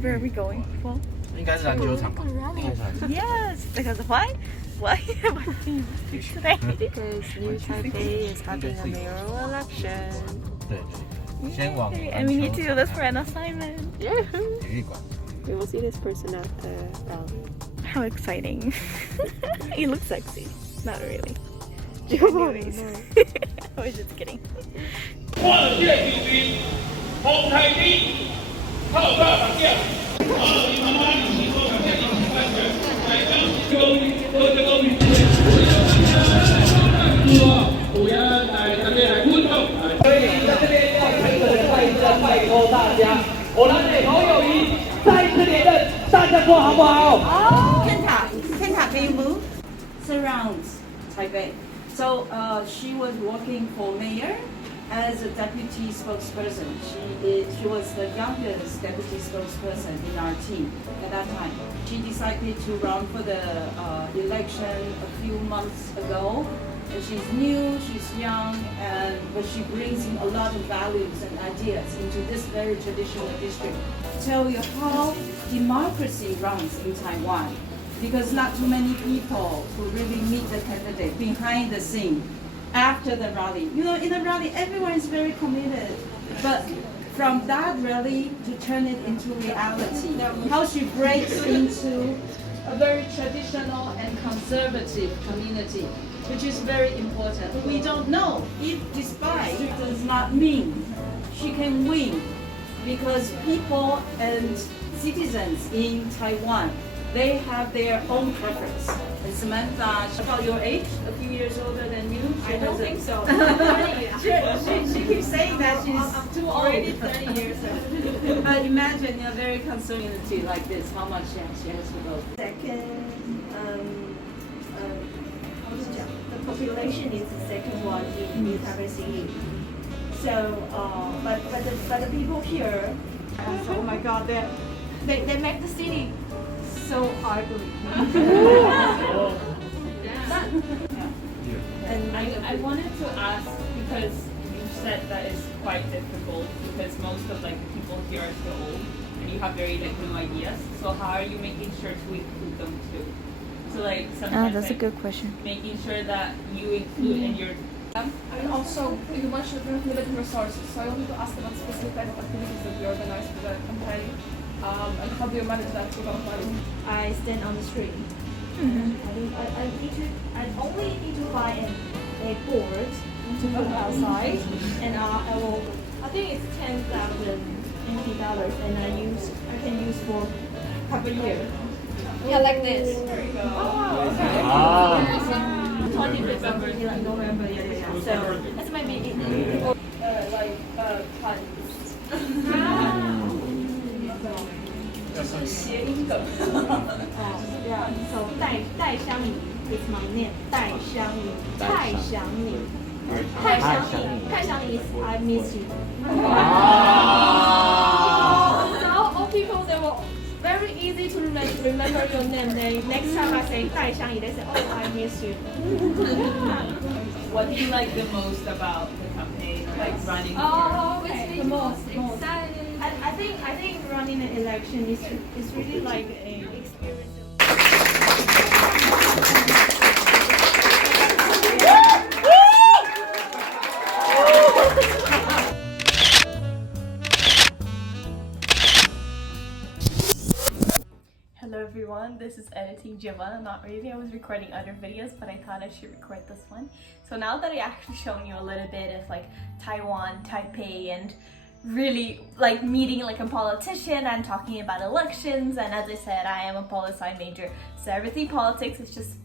Where are we going for? 应该是篮球场吧？ Yes, because why? Why am I being today? Because New Taipei is having a mayoral election. 对，先往 And we need to do this for an assignment. Yeah. 体育馆。 We will see this person at the rally. How exciting. He looks sexy. Not really. Oh, Anyways. no. I was just kidding. 换届季军，红台兵，号召党建，所以在这边要再拜托大家，我们美好友谊再一次连任，大家说好不好？ Kenta, can you move? Surrounds Taipei. So she was working for mayor as a deputy spokesperson. She was the youngest deputy spokesperson in our team at that time. She decided to run for the election a few months ago. And she's new, she's young, but she brings in a lot of values and ideas into this very traditional district. Tell you how democracy runs in Taiwan. Because not too many people who really meet the candidate behind the scene after the rally. You know, in the rally, everyone is very committed. But from that rally to turn it into reality, how she breaks into a very traditional and conservative community, which is very important. We don't know if despite does not mean she can win, because people and citizens in Taiwan, they have their own preference. And Samantha, she's about your age, a few years older than you. I don't think so. She keeps saying that she's too old. Already 30 years old. But imagine in a very concerned community like this, how much she has to go. Second, the population is the second one in New Taipei City. So, but the people here, oh my God, they make the city so ugly. And I wanted to ask, because you said that it's quite difficult because most of like the people here are so old and you have very like new ideas. So how are you making sure to include them too? So like sometimes That's a good question. making sure that you include in your And also, you mentioned limited resources, so I wanted to ask about specific type of activities that you organize for the campaign, and how do you manage that without money? I stand on the street. I only need to buy a board to put outside, and I think it's $10,000 NT dollars, and I can use for half a year. Yeah, like this. there you go. Ah. 20th of November, yeah. So that's maybe it. Like, tons. 谐音梗。 Yeah, so 带香你 is my name. 带香你，太想你，太想你 is I miss you. So all people, they were very easy to remember your name. They next time I say 带香你, they say, oh, I miss you. What do you like the most about the campaign, like running? Oh, okay. The most excited. I think running an election is really like an experience. Hello everyone, this is editing Gemma. Not really, I was recording other videos, but I thought I should record this one. So now that I actually shown you a little bit of like Taiwan, Taipei, and really like meeting like a politician and talking about elections, and as I said, I am a poli-sci major, so everything politics is just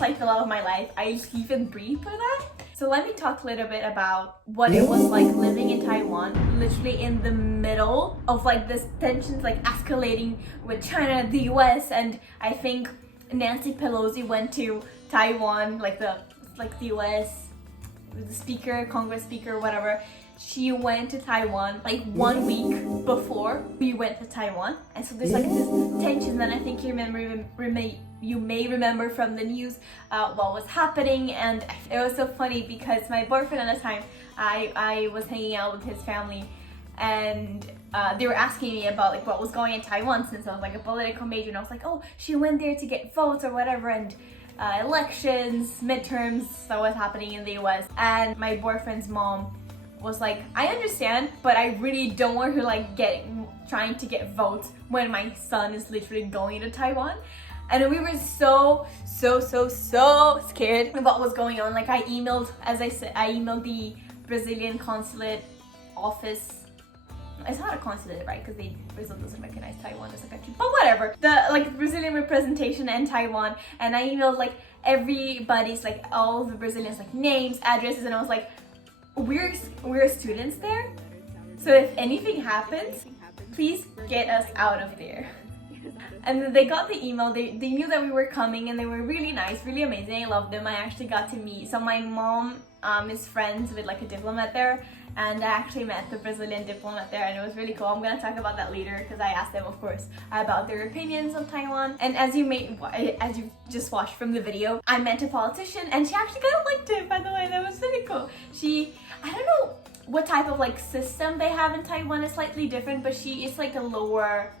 like the love of my life. I even breathe for that. So let me talk a little bit about what it was like living in Taiwan, literally in the middle of like this tensions like escalating with China, the US, and I think Nancy Pelosi went to Taiwan, like the US, the speaker, Congress speaker, whatever. She went to Taiwan like 1 week before we went to Taiwan, and so there's like this tension that I think you may remember from the news what was happening. And it was so funny because my boyfriend at the time, I was hanging out with his family and they were asking me about like what was going in Taiwan, since I was like a political major, and I was like, oh, she went there to get votes or whatever, and elections, midterms, that was happening in the US. And my boyfriend's mom was like, I understand, but I really don't want her like trying to get votes when my son is literally going to Taiwan. And we were so scared about what's going on. Like I emailed, as I said, I emailed the Brazilian consulate office. It's not a consulate, right? Because Brazil doesn't recognize Taiwan as a country. But whatever. The Brazilian representation in Taiwan, and I emailed like everybody's, like all the Brazilians, like names, addresses, and I was like, we're students there, so if anything happens, please get us out of there. And then they got the email, they knew that we were coming, and they were really nice, really amazing. I loved them. I actually got to meet, so my mom is friends with like a diplomat there, and I actually met the Brazilian diplomat there, and it was really cool. I'm gonna talk about that later because I asked them, of course, about their opinions on Taiwan. And as you just watched from the video, I met a politician, and she actually kind of liked it, by the way. That was really cool. I don't know what type of like system they have in Taiwan. Is slightly different, but she is like a lower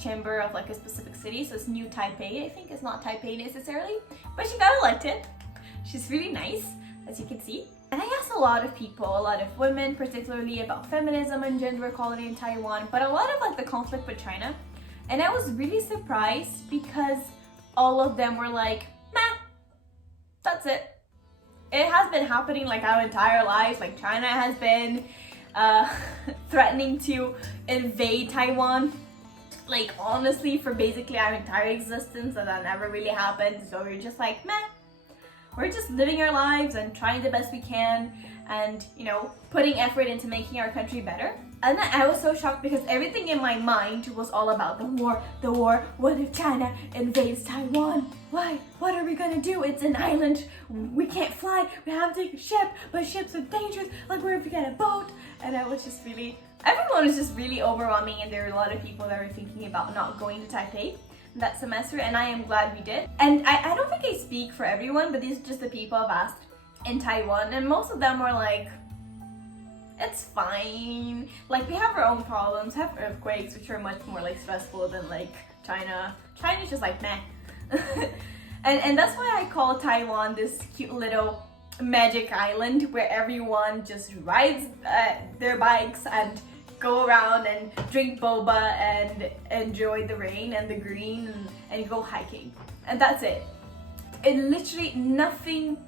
chamber of like a specific city, so it's New Taipei. I think it's not Taipei necessarily, but she kind of liked it. She's really nice, as you can see. And I asked a lot of people, a lot of women particularly, about feminism and gender equality in Taiwan, but a lot of like the conflict with China. And I was really surprised because all of them were like, meh, that's it. It has been happening like our entire lives. Like China has been threatening to invade Taiwan, like honestly, for basically our entire existence, and that never really happened. So we're just like, meh. We're just living our lives and trying the best we can, and you know, putting effort into making our country better. And then I was so shocked because everything in my mind was all about the war. What if China invades Taiwan? Why? What are we gonna do? It's an island. We can't fly. We have to take a ship, but ships are dangerous. Like, where if we get a boat? And I was just really, everyone was just really overwhelming, and there were a lot of people that were thinking about not going to Taipei that semester, and I am glad we did. And I don't think I speak for everyone, but these are just the people I've asked in Taiwan, and most of them were like, it's fine. Like, we have our own problems, have earthquakes, which are much more like stressful than like China. China's just like meh. and that's why I call Taiwan this cute little magic island where everyone just rides their bikes and go around and drink boba and enjoy the rain and the green and go hiking. And that's it. It literally, nothing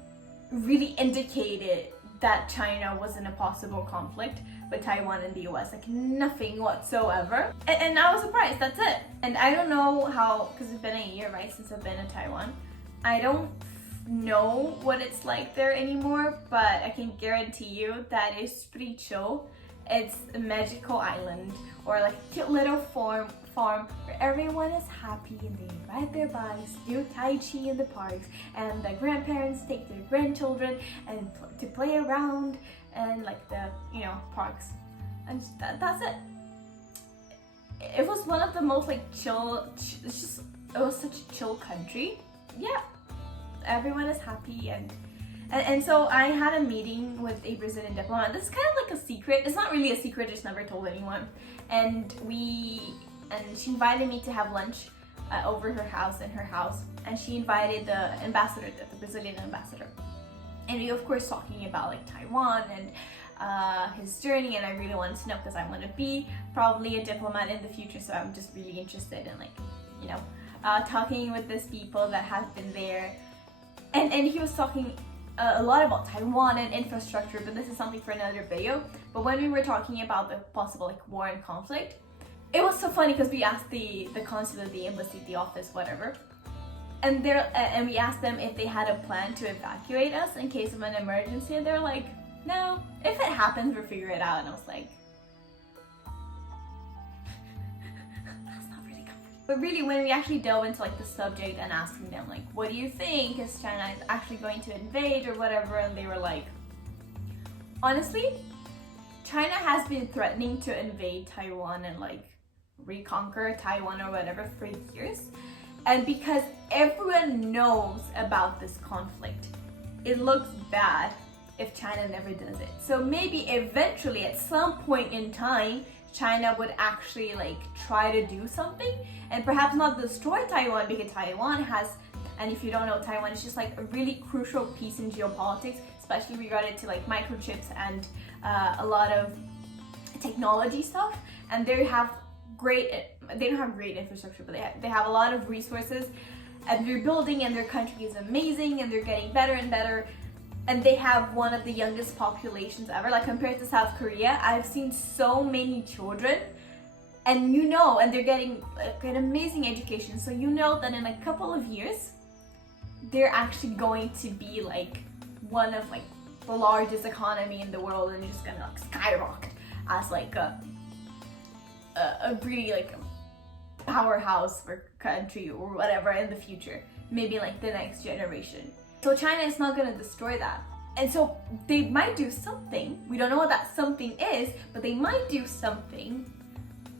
really indicated that China was in a possible conflict with Taiwan and the US, like nothing whatsoever. And I was surprised, that's it. And I don't know how, because it's been a year, right, since I've been in Taiwan. I don't know what it's like there anymore, but I can guarantee you that it's pretty chill. It's a magical island, or like a cute little farm where everyone is happy and they ride their bikes, do Tai Chi in the parks, and the grandparents take their grandchildren and to play around and like the, you know, parks. And that's it. It was one of the most like chill, it was such a chill country. Yeah, everyone is happy, and so I had a meeting with a Brazilian diplomat. This is kind of like a secret. It's not really a secret, just never told anyone. And she invited me to have lunch over her house, in her house. And she invited the ambassador, the Brazilian ambassador. And we, of course, talking about like Taiwan and his journey. And I really wanted to know because I want to be probably a diplomat in the future. So I'm just really interested in like, you know, talking with these people that have been there. And he was talking a lot about Taiwan and infrastructure, but this is something for another video. But when we were talking about the possible like war and conflict, it was so funny because we asked the consulate, the embassy, the office, whatever, and we asked them if they had a plan to evacuate us in case of an emergency, and they're like, no, if it happens, we'll figure it out. And I was like, that's not really comforting. But really, when we actually delve into like the subject and asking them like, what do you think, is China actually going to invade or whatever, and they were like, honestly, China has been threatening to invade Taiwan and like reconquer Taiwan or whatever for years. And because everyone knows about this conflict, it looks bad. if China never does it. So maybe eventually at some point in time, China would actually like try to do something and perhaps not destroy Taiwan, because Taiwan has, and if you don't know, Taiwan is just like a really crucial piece in geopolitics, especially regarding to like microchips and a lot of technology stuff. And they don't have great infrastructure, but they have a lot of resources, and they're building, and their country is amazing, and they're getting better and better. And they have one of the youngest populations ever. Like compared to South Korea, I've seen so many children, and and they're getting like an amazing education. So you know that in a couple of years, they're actually going to be like one of like the largest economy in the world, and just gonna like skyrocket as like a really like powerhouse for country or whatever in the future, maybe like the next generation. So China is not going to destroy that. And so they might do something. We don't know what that something is, but they might do something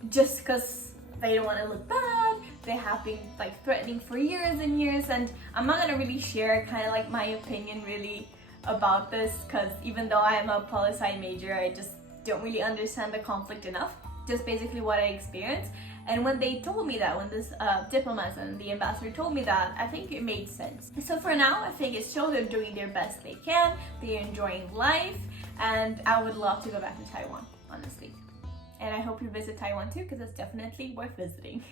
just because they don't want to look bad. They have been like threatening for years and years, and I'm not going to really share kind of like my opinion really about this, because even though I am a poli-sci major, I just don't really understand the conflict enough. Just basically what I experienced. And when they told me that, when this diplomat and the ambassador told me that, I think it made sense. So for now, I think it's still they're doing their best they can. They're enjoying life, and I would love to go back to Taiwan, honestly. And I hope you visit Taiwan too, because it's definitely worth visiting.